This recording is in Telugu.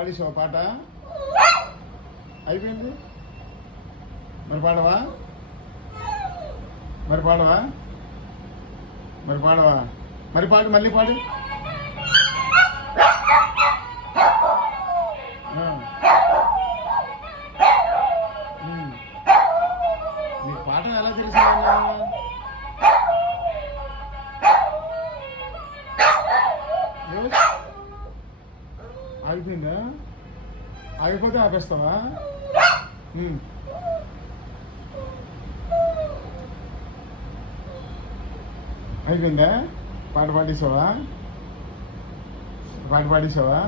పాడేసావా పాట? అయిపోయింది. మరి పాడవా? మరి పాడవా? మరి పాడవా? మరి పాడు, మళ్ళీ పాడు. నీకు పాఠం ఎలా తెలుసు? ఆగిపోయిందా? ఆగిపోతే ఆపేస్తావా? అయిపోయిందా? పాట పాడేసావా? పాట పాడేసావా?